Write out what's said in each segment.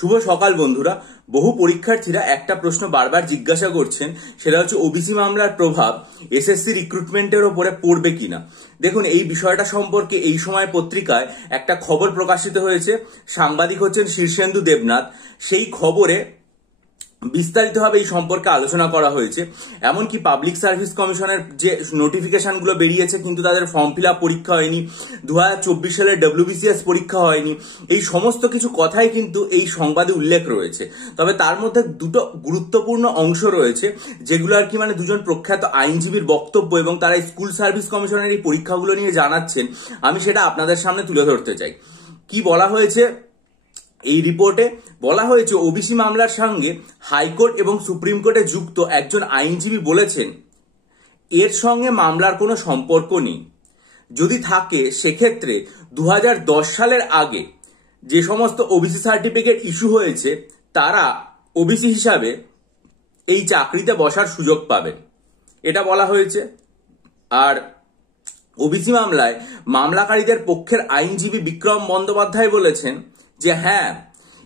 শুভ সকাল বন্ধুরা। বহু পরীক্ষার্থীরা একটা প্রশ্ন বারবার জিজ্ঞাসা করছেন, সেটা হচ্ছে ওবিসি মামলার প্রভাব এসএসসি রিক্রুটমেন্টের ওপরে পড়বে কিনা। দেখুন, এই বিষয়টা সম্পর্কে এই সময় পত্রিকায় একটা খবর প্রকাশিত হয়েছে। সাংবাদিক হচ্ছেন শীর্ষেন্দু দেবনাথ। সেই খবরে বিস্তারিতভাবে এই সম্পর্কে আলোচনা করা হয়েছে। এমনকি পাবলিক সার্ভিস কমিশনের যে নোটিফিকেশনগুলো বেরিয়েছে, কিন্তু তাদের ফর্ম ফিল আপ পরীক্ষা হয়নি, 2024 সালের WBCS পরীক্ষা হয়নি, এই সমস্ত কিছু কথাই কিন্তু এই সংবাদে উল্লেখ রয়েছে। তবে তার মধ্যে দুটো গুরুত্বপূর্ণ অংশ রয়েছে, যেগুলো আর কি দুজন প্রখ্যাত আইনজীবীর বক্তব্য এবং তারা স্কুল সার্ভিস কমিশনের এই পরীক্ষাগুলো নিয়ে জানাচ্ছেন। আমি সেটা আপনাদের সামনে তুলে ধরতে চাই। কি বলা হয়েছে এই রিপোর্টে? বলা হয়েছে, ওবিসি মামলার সঙ্গে হাইকোর্ট এবং সুপ্রিম কোর্টে যুক্ত একজন আইনজীবী বলেছেন, এর সঙ্গে মামলার কোনো সম্পর্ক নেই। যদি থাকে সেক্ষেত্রে 2010 সালের আগে যে সমস্ত ওবিসি সার্টিফিকেট ইস্যু হয়েছে, তারা ওবিসি হিসাবে এই চাকরিতে বসার সুযোগ পাবেন, এটা বলা হয়েছে। আর ওবিসি মামলায় মামলাকারীদের পক্ষের আইনজীবী বিক্রম বন্দ্যোপাধ্যায় বলেছেন যে হ্যাঁ,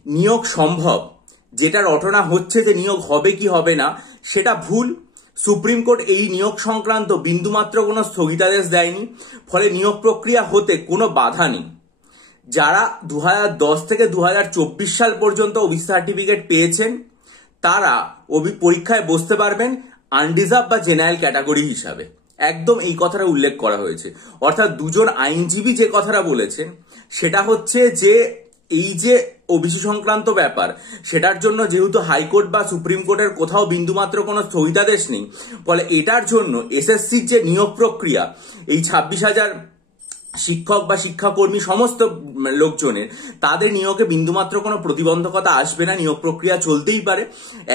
নিয়োগ সম্ভব। যেটা রটনা হচ্ছে যে নিয়োগ হবে কি হবে না, সেটা ভুল। সুপ্রিম কোর্ট এই নিয়োগ সংক্রান্ত বিন্দুমাত্র কোনো স্থগিতাদেশ দেয়নি, ফলে নিয়োগ প্রক্রিয়া হতে কোনো বাধা নেই। যারা 2010 থেকে 2024 সাল পর্যন্ত ওবিসি সার্টিফিকেট পেয়েছেন, তারা পরীক্ষায় বসতে পারবেন আনডিজার্ভ বা জেনারেল ক্যাটাগরি হিসাবে। একদম এই কথাটা উল্লেখ করা হয়েছে। অর্থাৎ দুজন আইনজীবী যে কথাটা বলেছেন, সেটা হচ্ছে যে এই যে ওবিসি সংক্রান্ত ব্যাপার, সেটার জন্য যেহেতু হাইকোর্ট বা সুপ্রিম কোর্টের কোথাও বিন্দুমাত্র কোনো স্থগিতাদেশ নেই, ফলে এটার জন্য এসএসসির যে নিয়োগ প্রক্রিয়া, এই 26,000 শিক্ষক বা শিক্ষাকর্মী সমস্ত লোকজনের, তাদের নিয়োগে বিন্দুমাত্র কোনো প্রতিবন্ধকতা আসবে না, নিয়োগ প্রক্রিয়া চলতেই পারে।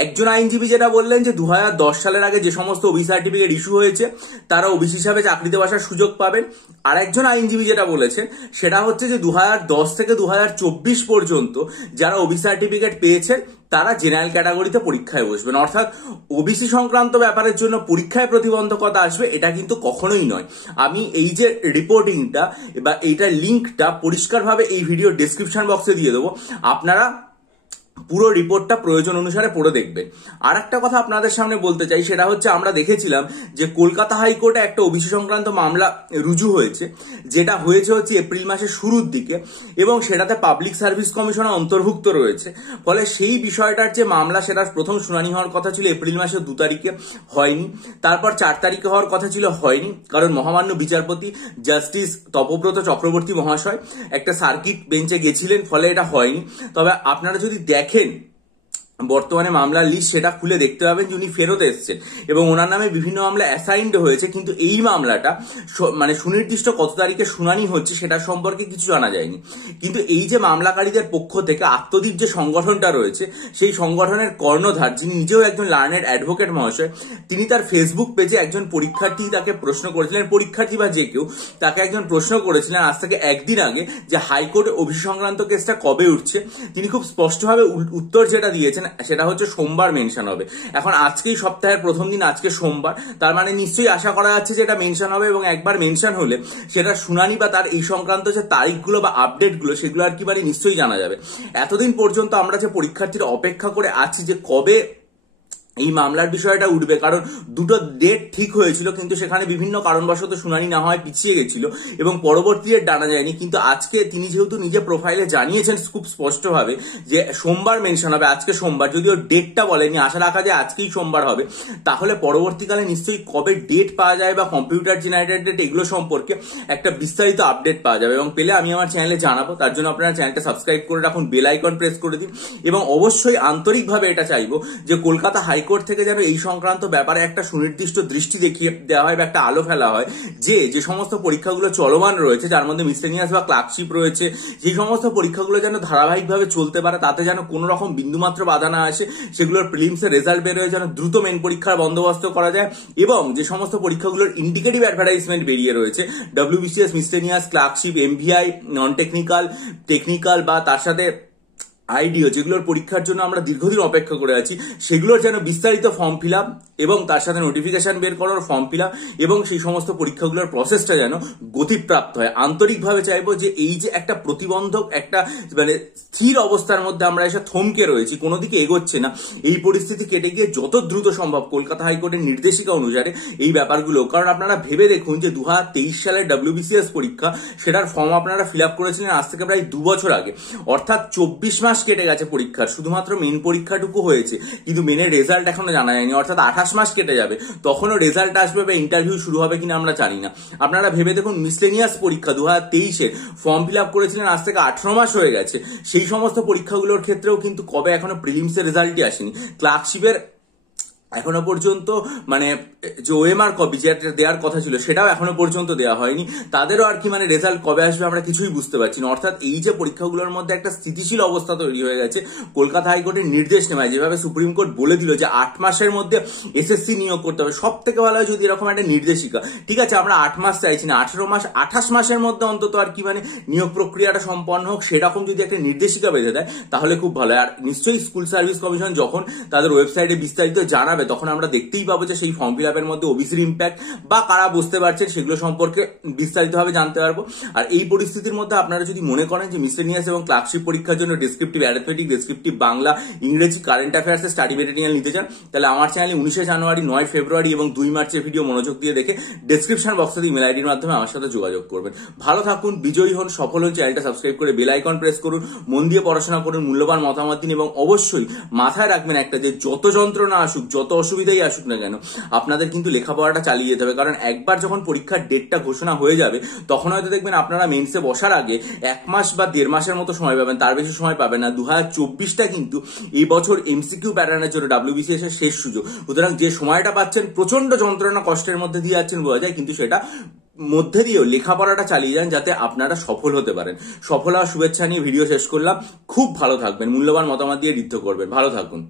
একজন আইনজীবী যেটা বললেন যে 2010 সালের আগে যে সমস্ত ওবিসি সার্টিফিকেট ইস্যু হয়েছে, তারা ওবিসি হিসাবে চাকরিতে বসার সুযোগ পাবেন। আর একজন আইনজীবী যেটা বলেছেন, সেটা হচ্ছে যে 2010 থেকে 2024 পর্যন্ত যারা ওবিসি সার্টিফিকেট পেয়েছেন, তারা জেনারেল ক্যাটাগরিতে পরীক্ষায় বসবেন। অর্থাৎ ওবিসি সংক্রান্ত ব্যাপারের জন্য পরীক্ষায় প্রতিবন্ধকতা আসবে, এটা কিন্তু কখনোই নয়। আমি এই যে রিপোর্টিংটা বা এইটার লিঙ্কটা পরিষ্কারভাবে এই ভিডিও ডেসক্রিপশন বক্সে দিয়ে দেবো, আপনারা পুরো রিপোর্টটা প্রয়োজন অনুসারে পড়ে দেখবেন। আর একটা কথা আপনাদের সামনে বলতে চাই, সেটা হচ্ছে আমরা দেখেছিলাম যে কলকাতা হাইকোর্টে একটা ওবিসি সংক্রান্ত মামলা রুজু হয়েছে, যেটা হয়েছে হচ্ছে এপ্রিল মাসের শুরুর দিকে, এবং সেটাতে পাবলিক সার্ভিস কমিশন অন্তর্ভুক্ত রয়েছে। ফলে সেই বিষয়টার যে মামলা, সেটার প্রথম শুনানি হওয়ার কথা ছিল এপ্রিল মাসের 2 তারিখে, হয়নি। তারপর 4 তারিখে হওয়ার কথা ছিল, হয়নি, কারণ মহামান্য বিচারপতি জাস্টিস তপব্রত চক্রবর্তী মহাশয় একটা সার্কিট বেঞ্চে গেছিলেন, ফলে এটা হয়নি। তবে আপনারা যদি দেখেন বর্তমানে মামলার লিস্ট, সেটা খুলে দেখতে পাবেন যে উনি ফেরত এসেছেন এবং ওনার নামে বিভিন্ন মামলা অ্যাসাইন্ড হয়েছে, কিন্তু এই মামলাটা সুনির্দিষ্ট কত তারিখে শুনানি হচ্ছে সেটা সম্পর্কে কিছু জানা যায়নি। কিন্তু এই যে মামলাকারীদের পক্ষ থেকে আত্মদ্বীপ যে সংগঠনটা রয়েছে, সেই সংগঠনের কর্ণধার, যিনি নিজেও একজন লার্নেড অ্যাডভোকেট মহাশয়, তিনি তার ফেসবুক পেজে একজন পরীক্ষার্থী তাকে প্রশ্ন করেছিলেন, পরীক্ষার্থী বা যে কেউ তাকে একজন প্রশ্ন করেছিলেন আজ থেকে একদিন আগে, যে হাইকোর্টে ওবিসি সংক্রান্ত কেসটা কবে উঠছে। তিনি খুব স্পষ্টভাবে উত্তর যেটা দিয়েছেন, সেটা হচ্ছে সোমবার মেনশন হবে। এখন আজকেই সপ্তাহের প্রথম দিন, আজকে সোমবার, তার মানে নিশ্চয়ই আশা করা যাচ্ছে যে এটা মেনশন হবে, এবং একবার মেনশন হলে সেটা শুনানি বা তার এই সংক্রান্ত যে তারিখগুলো বা আপডেটগুলো, সেগুলো আর কি নিশ্চয়ই জানা যাবে। এতদিন পর্যন্ত আমরা যে পরীক্ষার্থীরা অপেক্ষা করে আছি যে কবে এই মামলার বিষয়টা উঠবে, কারণ দুটো ডেট ঠিক হয়েছিল, কিন্তু সেখানে বিভিন্ন কারণবশত শুনানি না হয় পিছিয়ে গেছিল এবং পরবর্তী ডেট জানা যায়নি। কিন্তু আজকে তিনি যেহেতু নিজে প্রোফাইলে জানিয়েছেন খুব স্পষ্টভাবে যে সোমবার মেনশন হবে, আজকে সোমবার, যদিও ডেটটা বলেনি, আশা রাখা যায় আজকেই সোমবার হবে, তাহলে পরবর্তীকালে নিশ্চয়ই কবে ডেট পাওয়া যায় বা কম্পিউটার জেনারেটেড ডেট, এগুলো সম্পর্কে একটা বিস্তারিত আপডেট পাওয়া যাবে, এবং পেলে আমি আমার চ্যানেলে জানাবো। তার জন্য আপনারা চ্যানেলটা সাবস্ক্রাইব করে রাখুন, বেল আইকন প্রেস করে দিন, এবং অবশ্যই আন্তরিকভাবে এটা চাইবো যে কলকাতা হাইকোর্ট থেকে যেন এই সংক্রান্ত ব্যাপারে একটা সুনির্দিষ্ট দৃষ্টি দেখিয়ে দেওয়া হয় বা একটা আলো ফেলা হয়, যে সমস্ত পরীক্ষাগুলো চলমান রয়েছে, যার মধ্যে মিসলেনিয়াস বা ক্লার্কশিপ রয়েছে, সেই সমস্ত পরীক্ষাগুলো যেন ধারাবাহিকভাবে চলতে পারে, তাতে যেন কোনো রকম বিন্দুমাত্র বাধা না আসে, সেগুলোর প্রিলিমসের রেজাল্ট বেরোয় যেন দ্রুত মেন পরীক্ষার বন্দোবস্ত করা যায়, এবং যে সমস্ত পরীক্ষাগুলোর ইন্ডিকেটিভ অ্যাডভার্টাইজমেন্ট বেরিয়ে রয়েছে, WBCS, miscellaneous, clerkship, MVI, non technical, technical বা তার সাথে আইডিও, যেগুলোর পরীক্ষার জন্য আমরা দীর্ঘদিন অপেক্ষা করে আছি, সেগুলোর যেন বিস্তারিত ফর্ম ফিল আপ এবং তার সাথে নোটিফিকেশন বের করার ফর্ম ফিল আপ এবং সেই সমস্ত পরীক্ষাগুলোর প্রসেসটা যেন গতিপ্রাপ্ত হয়। আন্তরিকভাবে চাইবো যে এই যে একটা প্রতিবন্ধক, একটা মানে স্থির অবস্থার মধ্যে আমরা এসে থমকে রয়েছি, কোনো দিকে এগোচ্ছে না, এই পরিস্থিতি কেটে গিয়ে যত দ্রুত সম্ভব কলকাতা হাইকোর্টের নির্দেশিকা অনুসারে এই ব্যাপারগুলো, কারণ আপনারা ভেবে দেখুন যে 2023 সালের WBCS পরীক্ষা, সেটার ফর্ম আপনারা ফিল আপ করেছিলেন আজ থেকে প্রায় 2 বছর আগে, অর্থাৎ 24 মাস কেটে গেছে পরীক্ষার, শুধুমাত্র মেন পরীক্ষাটুকু হয়েছে, কিন্তু মেনের রেজাল্ট এখনো জানা যায়নি, অর্থাৎ 28 মাস কেটে যাবে, তখনও রেজাল্ট আসবে বা ইন্টারভিউ শুরু হবে কিনা আমরা জানি না। আপনারা ভেবে দেখুন মিসলেনিয়াস পরীক্ষা 2023-এর ফর্ম ফিল আপ করেছিলেন আজ থেকে 18 মাস হয়ে গেছে, সেই সমস্ত পরীক্ষাগুলোর ক্ষেত্রেও কিন্তু কবে এখনো প্রিলিমসের রেজাল্টই আসেনি। ক্লার্কশিপের এখনো পর্যন্ত মানে যে ওএমআর কপি যেটা দেওয়ার কথা ছিল সেটাও এখনো পর্যন্ত দেওয়া হয়নি, তাদেরও আর কি মানে রেজাল্ট কবে আসবে আমরা কিছুই বুঝতে পারছি না। অর্থাৎ এই যে পরীক্ষাগুলোর মধ্যে একটা স্থিতিশীল অবস্থা তৈরি হয়ে গেছে, কলকাতা হাইকোর্টের নির্দেশ নেওয়ায় যেভাবে সুপ্রিম কোর্ট বলে দিল যে 8 মাসের মধ্যে এসএসসি নিয়োগ করতে হবে, সব থেকে ভালো হয় যদি এরকম একটা নির্দেশিকা, ঠিক আছে আমরা 8 মাস চাইছি না, 18 মাস 28 মাসের মধ্যে অন্তত আর কি মানে নিয়োগ প্রক্রিয়াটা সম্পন্ন হোক, সেরকম যদি একটা নির্দেশিকা বেঁধে দেয় তাহলে খুব ভালো হয়। আর নিশ্চয়ই স্কুল সার্ভিস কমিশন যখন তাদের ওয়েবসাইটে বিস্তারিত জানাবে, তখন আমরা দেখতেই পাবো যে সেই ফর্ম ফিল আপের মধ্যে ওবিসির ইম্প্যাক্ট বা কারা বুঝতে পারছেন সেগুলো সম্পর্কে বিস্তারিতভাবে জানতে পারবো। আর এই পরিস্থিতির মধ্যে আপনারা যদি মনে করেন যে মিসলেনিয়াস এবং ক্লার্কশিপ পরীক্ষার জন্য ডেসক্রিপটিভ অ্যারিথমেটিক, ডেসক্রিপটিভ বাংলা, ইংরেজি, কারেন্ট অ্যাফেয়ার্সের স্টাডি মেটেরিয়াল নিতে চান, তাহলে আমার চ্যানেলে 19 জানুয়ারি, 9 ফেব্রুয়ারি এবং 2 মার্চের ভিডিও মনোযোগ দিয়ে দেখে ডেসক্রিপশন বক্সে ইমেল আইডির মাধ্যমে আমার সাথে যোগাযোগ করবেন। ভালো থাকুন, বিজয়ী হন, সফল হন, চ্যানেলটা সাবস্ক্রাইব করে বেল আইকন প্রেস করুন, মন দিয়ে পড়াশোনা করুন, মূল্যবান মতামত দিন এবং অবশ্যই মাথায় রাখবেন একটা, যে যত যন্ত্রণা আসুক, যত অসুবিধাই আসুক না কেন, আপনাদের কিন্তু লেখাপড়াটা চালিয়ে যেতে হবে। কারণ একবার যখন পরীক্ষার ডেটটা ঘোষণা হয়ে যাবে, তখন হয়তো দেখবেন আপনারা মেন্সে বসার আগে 1 মাস বা 1.5 মাসের মতো সময় পাবেন, তার বেশি সময় পাবেন না। 2024টা কিন্তু এই বছর এমসিকিউ প্যাটার্নের জন্য WBCS এর শেষ সুযোগ, সুতরাং যে সময়টা পাচ্ছেন প্রচন্ড যন্ত্রণা কষ্টের মধ্যে দিয়ে যাচ্ছেন বোঝা যায়, কিন্তু সেটা মধ্যে দিয়েও লেখাপড়াটা চালিয়ে যান যাতে আপনারা সফল হতে পারেন। সফল হওয়ার শুভেচ্ছা নিয়ে ভিডিও শেষ করলাম। খুব ভালো থাকবেন, মূল্যবান মতামত দিয়ে ঋদ্ধ করবেন, ভালো থাকুন।